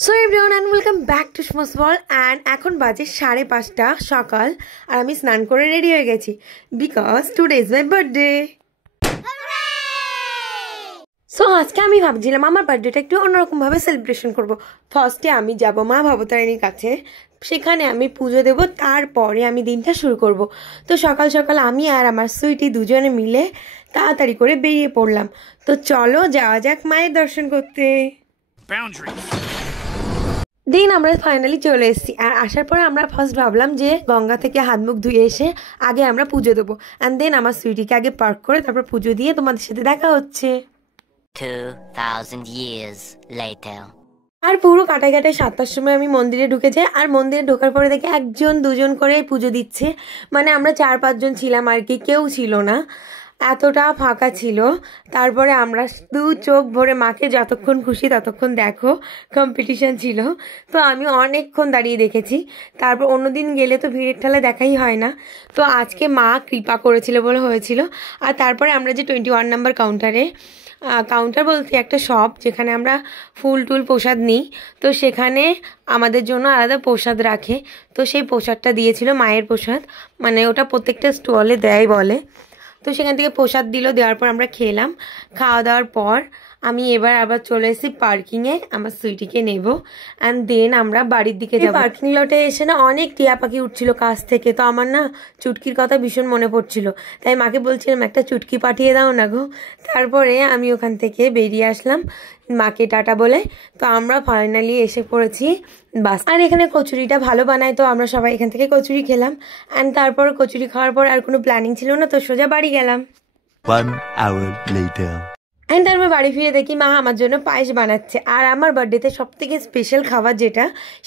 So everyone and welcome back to Shmo's World and এখন বাজে 5:30 সকাল আর আমি স্নান করে রেডি হয়ে গেছি because today is my birthday. So আজকে আমি ভাবছিলাম আমার বার্থডেটা একটু অন্যরকম ভাবে সেলিব্রেশন করব। ফার্স্টে আমি যাব মা ভবতারিণীর কাছে, সেখানে আমি পুজো দেব, তারপরে আমি দিনটা শুরু করব। তো সকাল সকাল আমি আর আমার সুইটি দুজনে মিলে তাড়াতাড়ি করে বেরিয়ে পড়লাম। তো চলো যাওয়া যাক মায়ের দর্শন করতে। দিন আমরা ফাইনালি চলে এসেছি আর আসার পরে আমরা ফার্স্ট ভাবলাম যে গঙ্গা থেকে হাত মুখ ধুয়ে এসে আগে আমরা পুজো দেবো অ্যান্ড দেন আমার সুইটিকে আগে পার্ক করে তারপর পুজো দিয়ে তোমাদের সাথে দেখা হচ্ছে 2000 years later. আর পুরো কাটায় কাটায় 7টার সময় আমি মন্দিরে ঢুকে যাই আর মন্দিরে ঢোকার পরে দেখি একজন দুজন করে পুজো দিচ্ছে, মানে আমরা 4-5 জন ছিলাম আর কি, কেউ ছিল না, এতটা ফাঁকা ছিল। তারপরে আমরা দু চোখ ভরে মাকে যতক্ষণ খুশি ততক্ষণ দেখো কম্পিটিশন ছিল, তো আমি অনেকক্ষণ দাঁড়িয়ে দেখেছি। তারপর অন্যদিন গেলে তো ভিড়ের ঠেলে দেখাই হয় না, তো আজকে মা কৃপা করেছিল বলে হয়েছিল। আর তারপরে আমরা যে 21 নম্বর কাউন্টার বলতে একটা শপ যেখানে আমরা ফুল টুল প্রসাদ নিই, তো সেখানে আমাদের জন্য আলাদা প্রসাদ রাখে, তো সেই প্রসাদটা দিয়েছিল মায়ের প্রসাদ, মানে ওটা প্রত্যেকটা স্টলে দেয় বলে। তো সেখান থেকে প্রসাদ দিল, দেওয়ার পর আমরা খেলাম। খাওয়া দাওয়ার পর আমি এবার আবার চলে এসেছি পার্কিংয়ে আমার সুইটিকে নেব অ্যান্ড দেন আমরা বাড়ির দিকে যাব। পার্কিং লটে এসে না অনেক টিয়া পাখি উঠছিল কাছ থেকে, তো আমার না চুটকির কথা ভীষণ মনে পড়ছিল, তাই মাকে বলছিলাম একটা চুটকি পাঠিয়ে দাও না গো। তারপরে আমি ওখান থেকে বেরিয়ে আসলাম মাকে টাটা বলে। তো আমরা ফাইনালি এসে পড়েছি বাস, আর এখানে কচুরিটা ভালো বানায়, তো আমরা সবাই এখান থেকে কচুরি খেলাম অ্যান্ড তারপর কচুরি খাওয়ার পর আর কোনো প্ল্যানিং ছিল না, তো সোজা বাড়ি গেলাম। 1 hour later. অ্যান্ড তারপর বাড়ি ফিরে দেখি মা আমার জন্য পায়েস বানাচ্ছে। আর আমার বার্থডেতে সবথেকে স্পেশাল খাবার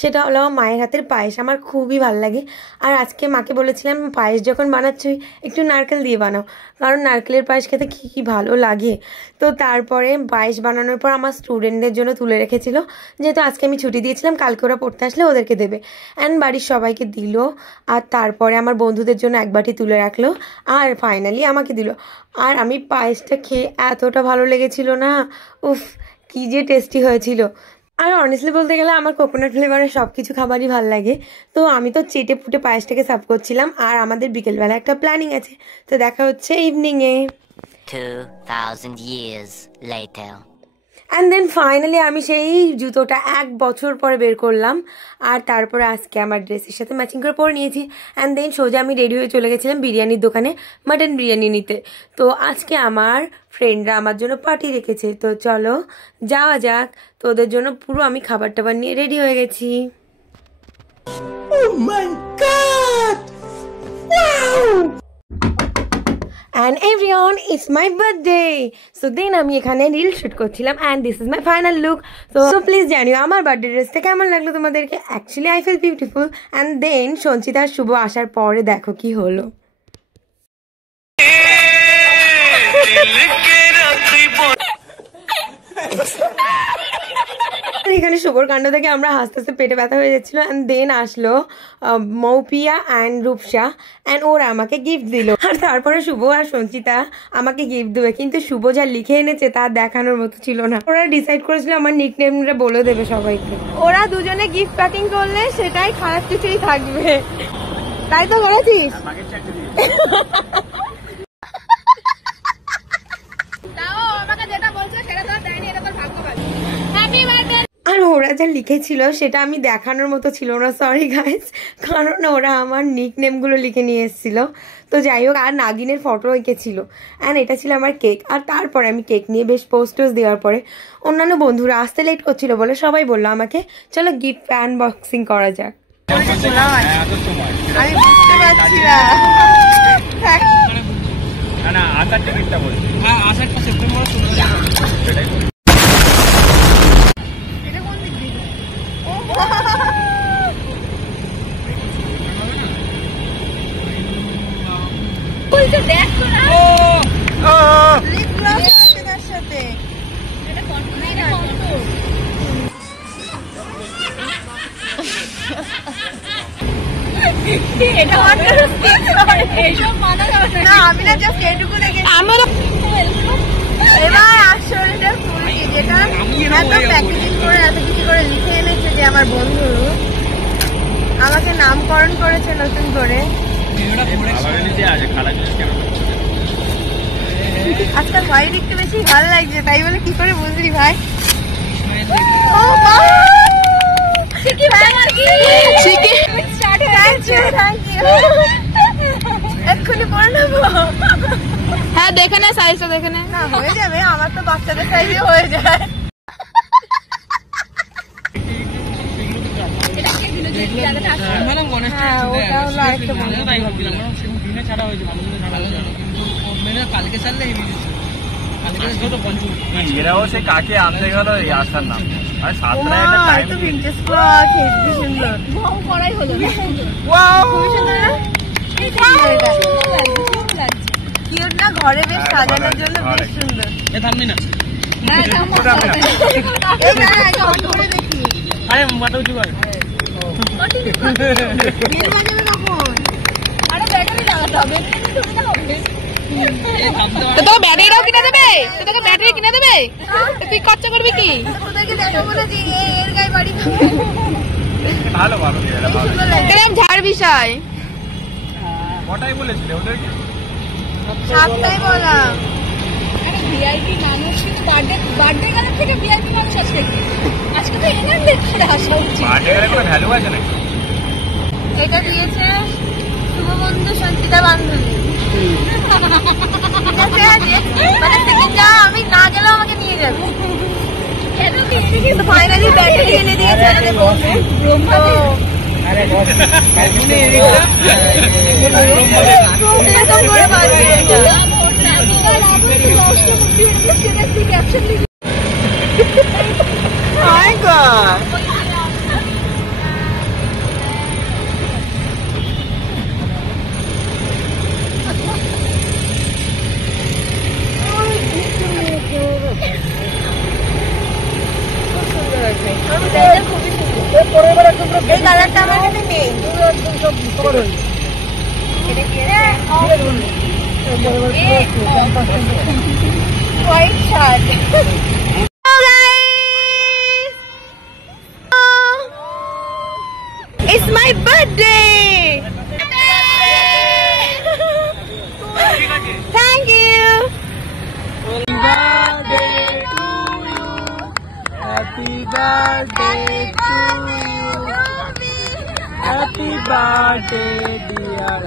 সেটা হলো আমার মায়ের হাতের পায়েস, আমার খুবই ভালো লাগে। আর আজকে মাকে বলেছিলাম পায়েস যখন বানাচ্ছি একটু নারকেল দিয়ে বানাও, কারণ নারকেলের পায়েস খেতে কী ভালো লাগে। তো তারপরে পায়েস বানানোর পর আমার স্টুডেন্টদের জন্য তুলে রেখেছিল, যেহেতু আজকে আমি ছুটি দিয়েছিলাম, কালকে ওরা পড়তে আসলে ওদেরকে দেবে অ্যান্ড বাড়ির সবাইকে দিল। আর তারপরে আমার বন্ধুদের জন্য এক বাটি তুলে রাখলো আর ফাইনালি আমাকে দিল। আর আমি পায়েসটা খেয়ে এতটা ভালো লেগেছিল না, উফ কী যে টেস্টি হয়েছিল। আর অনেস্টলি বলতে গেলে আমার কোকোনাট ফ্লেভারের সব কিছু খাবারই ভালো লাগে, তো আমি তো চেটে ফুটে পায়েসটাকে সার্ভ করছিলাম। আর আমাদের বিকেলবেলা একটা প্ল্যানিং আছে, তো দেখা হচ্ছে ইভিনিংয়ে 2000 years later. And then finally আমি সেই জুতোটা 1 বছর পরে বের করলাম আর তারপরে আজকে আমার ড্রেসের সাথে ম্যাচিং করে পরে নিয়েছি। অ্যান্ড দেন সোজা আমি রেডি হয়ে চলে গেছিলাম বিরিয়ানির দোকানে মাটন বিরিয়ানি নিতে। তো আজকে আমার ফ্রেন্ডরা আমার জন্য পার্টি রেখেছে, তো চলো যাওয়া যাক। তো ওদের জন্য পুরো আমি খাবার টাবার নিয়ে রেডি হয়ে গেছি। Oh my God! Wow! And everyone, it's my birthday. So then আমি এখানে রিল শুট করছিলাম and this is my final look. So please জানিও আমার বার্থডে ড্রেসটা কেমন লাগলো তোমাদেরকে। Actually I feel beautiful. And then Sanchita আর শুভ আসার পরে দেখো কি হলো। এখানে শুভর কাণ্ড থেকে আমরা হাসতে হাসতে পেটে ব্যথা হয়ে যাচ্ছিল অ্যান্ড দেন আসলো মৌপিয়া অ্যান্ড রূপসা অ্যান্ড ওরা আমাকে গিফট দিল। আর তারপরে শুভ আর সঞ্চিতা আমাকে গিফট দেবে, কিন্তু শুভ যা লিখে এনেছে তা দেখানোর মতো ছিল না। ওরা ডিসাইড করেছিল আমার নিকনেমটা বলে দেবে সবাইকে, ওরা দুজনে গিফট প্যাকিং করলে সেটাই খারাপ কিছুই থাকবে, তাই তো করেছিস। আর ওরা যা লিখেছিল সেটা আমি দেখানোর মতো ছিল না, সরি গাইস, কারণ ওরা আমার নিকনেমগুলো লিখে নিয়ে এসেছিল। তো যাই হোক, আর নাগিনের ফটো এঁকেছিল অ্যান্ড এটা ছিল আমার কেক। আর তারপরে আমি কেক নিয়ে বেশ পোস্টোস দেওয়ার পরে অন্যান্য বন্ধুরা আসতে লেট করছিল বলে সবাই বললো আমাকে চলো গিফট আনবক্সিং করা যাক। আমি বুঝতে পারছি না, আমি না জাস্ট এটুকু দেখে এবার আসলে যেটা এত প্যাকেজিং করে এত কিছু করে লিখে এনেছে আমার বন্ধু আমাকে নামকরণ করেছে নতুন করে। আজকাল ভাই দেখতে বেশি ভালো লাগছে, তাই বলে কি করে বুঝলি ভাই? এক্ষুনি পরে নেবো। হ্যাঁ দেখে নে, সাইজটা দেখে নে। না হয়ে যাবে, আমার তো বাচ্চাদের সাইজে হয়ে যায়। এরাও সে কাকে আনতে গেল এই আসার নাম ঘরে বেশ সাজানোর জন্য বেশ সুন্দর। তোকে ব্যাটারিটাও কিনে দেবে, তোকে ব্যাটারি কিনে দেবে, তুই খরচা করবি কি? ভালো ভালো এরকম ঝাড় বিষয় কটাই বলেছিলে ওদেরকে? 7টাই বললাম। ভিআইপি মানুষ বার্থডে গেলের থেকে ভিআইপি মানুষ আছে আজকে তো এনার করে আসা উচিত। বার্থডে গেলে কোনো ভ্যালু আছে নাকি? এটা দিয়েছে শুভবন্ধু সঞ্চিতা বান্ধবী। আমি না গেলেও আমাকে নিয়ে যাবে। ফাইনালি ব্যাটারি এনে দিয়েছে আমাদের বন্ধু। এই কালারটা আমার কাছে নেই। White shirt. It's my birthday. Thank you. Happy birthday to you. Happy birthday dear.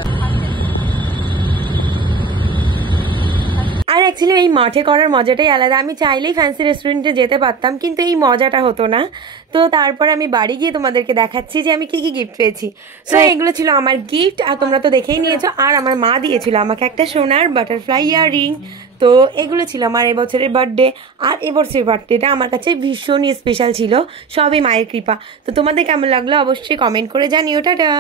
আর অ্যাকচুয়ালি এই মাঠে করার মজাটাই আলাদা। আমি চাইলেই ফ্যান্সি রেস্টুরেন্টে যেতে পারতাম, কিন্তু এই মজাটা হতো না। তো তারপরে আমি বাড়ি গিয়ে তোমাদেরকে দেখাচ্ছি যে আমি কি কি গিফট পেয়েছি। সো এগুলো ছিল আমার গিফট, আর তোমরা তো দেখেই নিয়েছো। আর আমার মা দিয়েছিল আমাকে একটা সোনার বাটারফ্লাই ইয়াররিং। তো এগুলো ছিল আমার এবছরের বার্থডে। আর এবছরের বার্থডেটা আমার কাছে ভীষণই স্পেশাল ছিল, সবই মায়ের কৃপা। তো তোমাদের কেমন লাগলো অবশ্যই কমেন্ট করে জানিও। টাটা।